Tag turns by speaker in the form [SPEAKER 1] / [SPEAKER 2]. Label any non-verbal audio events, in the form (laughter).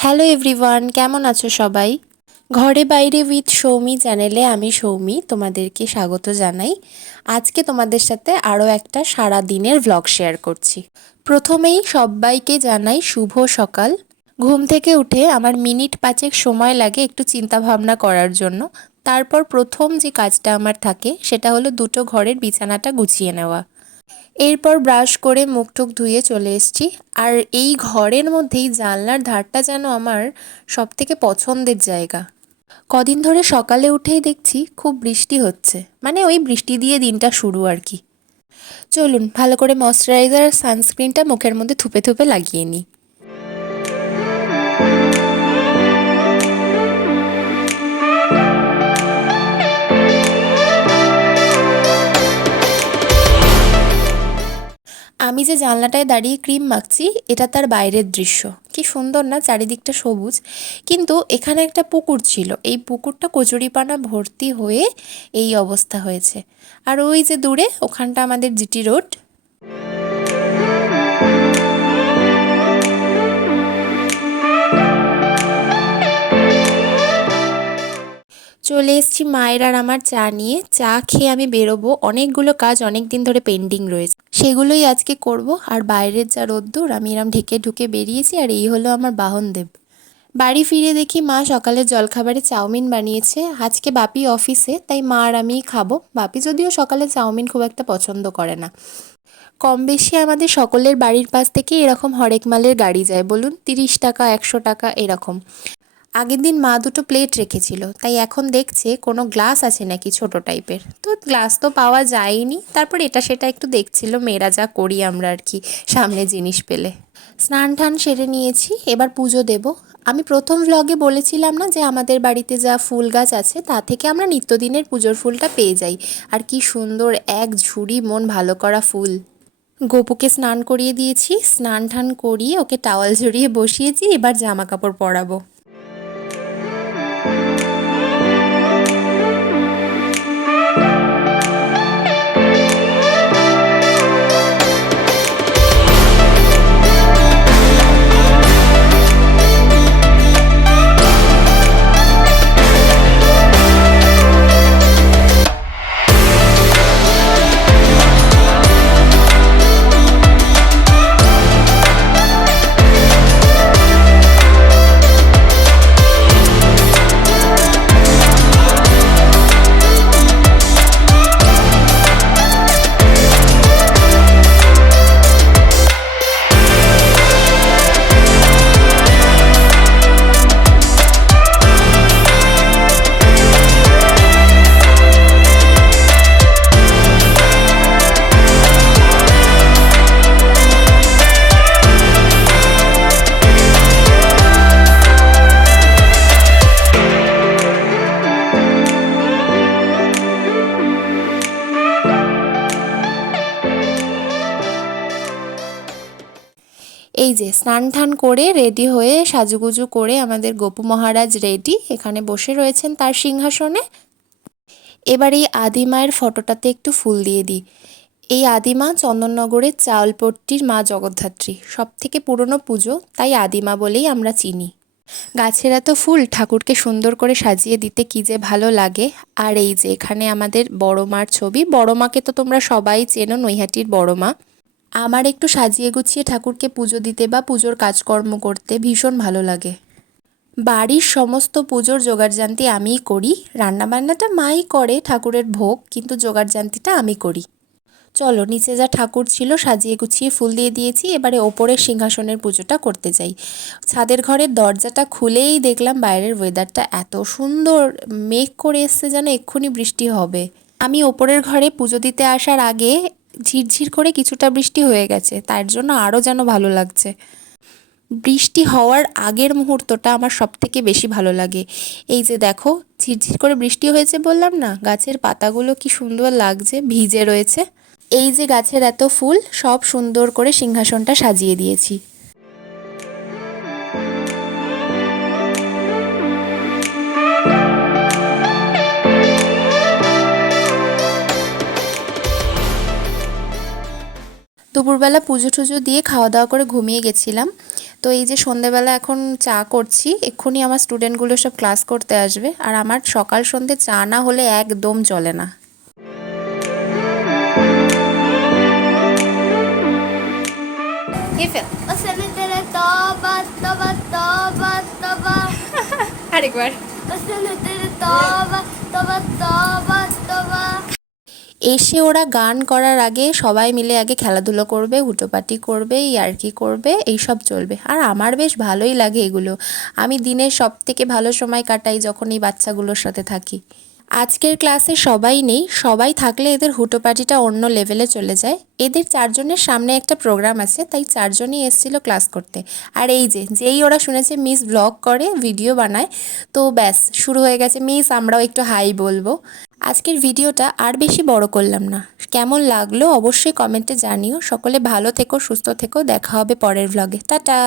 [SPEAKER 1] Hello everyone কেমন আছো সবাই? ঘরে বাইরে উইথ সৌমি চ্যানেলে আমি সৌমি, তোমাদেরকে স্বাগত জানাই। আজকে তোমাদের সাথে আরও একটা সারা দিনের ভ্লগ শেয়ার করছি। প্রথমেই সবাইকে জানাই শুভ সকাল। ঘুম থেকে উঠে আমার মিনিট পাঁচেক সময় লাগে একটু চিন্তা ভাবনা করার জন্য। তারপর প্রথম যে কাজটা আমার থাকে, সেটা হলো দুটো ঘরের বিছানাটা গুছিয়ে নেওয়া। এরপর ব্রাশ করে মুখ টুক ধুয়ে চলে এসছি। আর এই ঘরের মধ্যেই জানলার ধারটা যেন আমার সব থেকে পছন্দের জায়গা। কদিন ধরে সকালে উঠেই দেখছি খুব বৃষ্টি হচ্ছে। মানে ওই বৃষ্টি দিয়ে দিনটা শুরু আর কি। চলুন, ভালো করে ময়শ্চারাইজার আর সানস্ক্রিনটা মুখের মধ্যে থুপে থুপে লাগিয়ে নিই। আমি যে জানলাটায় দাঁড়িয়ে ক্রিম মাখছি, এটা তার বাইরের দৃশ্য। কি সুন্দর না, চারিদিকটা সবুজ। কিন্তু এখানে একটা পুকুর ছিল। এই পুকুরটা কচুরিপানা ভর্তি হয়ে এই অবস্থা হয়েছে। আর ওই যে দূরে, ওখানটা আমাদের জিটি রোড। চলে এসেছি মায়ের আর আমার চা নিয়ে। চা খেয়ে আমি বেরোবো। অনেকগুলো কাজ অনেক দিন ধরে পেন্ডিং রয়েছে। সেগুলোই আজকে করব। আর বাইরের যা রোদ্দুর, আমি এরম ঢেকে ঢুকে বেরিয়েছি। আর এই হলো আমার বাহনদেব। বাড়ি ফিরে দেখি মা সকালের জলখাবারে চাউমিন বানিয়েছে। আজকে বাপি অফিসে, তাই মা আর আমিই খাব। বাপি যদিও সকালে চাউমিন খুব একটা পছন্দ করে না। কম বেশি আমাদের সকলের বাড়ির পাশ থেকে এরকম হরেক মালের গাড়ি যায়। বলুন, তিরিশ টাকা, একশো টাকা, এরকম। আগের দিন মা দুটো প্লেট রেখেছিল, তাই এখন দেখছে কোনো গ্লাস আছে নাকি ছোট টাইপের তো গ্লাস তো পাওয়া যায়নি, তারপর এটা সেটা একটু দেখছিল, মেয়েরা যা করি আমরা আর কি, সামনে জিনিস পেলে। স্নান টান সেরে নিয়েছি, এবার পুজো দেব। আমি প্রথম ভ্লগে বলেছিলাম না যে আমাদের বাড়িতে যা ফুল গাছ আছে, তা থেকে আমরা নিত্যদিনের পুজোর ফুলটা পেয়ে যাই। আর কি সুন্দর এক ঝুড়ি মন ভালো করা ফুল। গোপুকে স্নান করিয়ে দিয়েছি, স্নান টান করিয়ে ওকে টাওয়াল ঝরিয়ে বসিয়েছি, এবার জামা কাপড় পরাবো। এই যে, স্নান টান করে রেডি হয়ে সাজুগুজু করে আমাদের গোপু মহারাজ রেডি এখানে বসে রয়েছেন তার সিংহাসনে। এবার এই আদিমায়ের ফটোটাতে একটু ফুল দিয়ে দিই। এই আদিমা চন্দননগরের চাউলপট্টির মা জগদ্ধাত্রী সব থেকে পুরনো পুজো, তাই আদিমা বলেই আমরা চিনি। গাছের এত ফুল, ঠাকুরকে সুন্দর করে সাজিয়ে দিতে কী যে ভালো লাগে। আর এই যে, এখানে আমাদের বড় মার ছবি, বড় মাকে তো তোমরা সবাই চেনো, নৈহাটির বড় মা। আমার একটু সাজিয়ে গুছিয়ে ঠাকুরকে পুজো দিতে বা পুজোর কাজকর্ম করতে ভীষণ ভালো লাগে। বাড়ির সমস্ত পুজোর জোগাড়জান্তি আমিই করি। রান্নাবান্নাটা মাই করে ঠাকুরের ভোগ, কিন্তু জোগাড়জান্তিটা আমি করি। চলো, নিচে যা ঠাকুর ছিল সাজিয়ে গুছিয়ে ফুল দিয়ে দিয়েছি, এবারে ওপরের সিংহাসনের পুজোটা করতে যাই। ছাদের ঘরের দরজাটা খুলেই দেখলাম বাইরের ওয়েদারটা এত সুন্দর, মেঘ করে এসছে যেন এক্ষুনি বৃষ্টি হবে। আমি ওপরের ঘরে পুজো দিতে আসার আগে ঝিরঝির করে কিছুটা বৃষ্টি হয়ে গেছে, তার জন্য আরও যেন ভালো লাগছে। বৃষ্টি হওয়ার আগের মুহূর্তটা আমার সব থেকে বেশি ভালো লাগে। এই যে দেখো, ঝিরঝির করে বৃষ্টি হয়েছে বললাম না, গাছের পাতাগুলো কি সুন্দর লাগছে, ভিজে রয়েছে। এই যে গাছের এত ফুল, সব সুন্দর করে সিংহাসনটা সাজিয়ে দিয়েছি। দুপুরবেলা পুজো টুজো দিয়ে খাওয়া দাওয়া করে ঘুমিয়ে গেছিলাম। তো এই যে সন্ধেবেলা এখন চা করছি এক্ষুনি আমার স্টুডেন্টগুলো সব ক্লাস করতে আসবে। আর আমার সকাল সন্ধে চা না হলে একদম চলে না। আরেকবার। (laughs) এসে ওরা গান করার আগে সবাই মিলে আগে খেলাধুলো করবে, হুটোপাটি করবে, ইয়ার্কি করবে, এইসব চলবে। আর আমার বেশ ভালোই লাগে এগুলো। আমি দিনের সব থেকে ভালো সময় কাটাই যখন এই বাচ্চাগুলোর সাথে থাকি। আজকের ক্লাসে সবাই নেই, সবাই থাকলে এদের হুটোপাটিটা অন্য লেভেলে চলে যায়। এদের চারজনের সামনে একটা প্রোগ্রাম আছে, তাই চারজনই এসেছিল ক্লাস করতে। আর এই যে, যেই ওরা শুনেছে মিস ব্লগ করে, ভিডিও বানায়, তো ব্যাস, শুরু হয়ে গেছে। মিস, আমরাও একটু হাই বলব। আজকের ভিডিওটা আর বেশি বড় করলাম না। কেমন লাগল অবশ্যই কমেন্টে জানিও। সকলে ভালো থেকো, সুস্থ থেকো। দেখা হবে পরের ভ্লগে টাটা!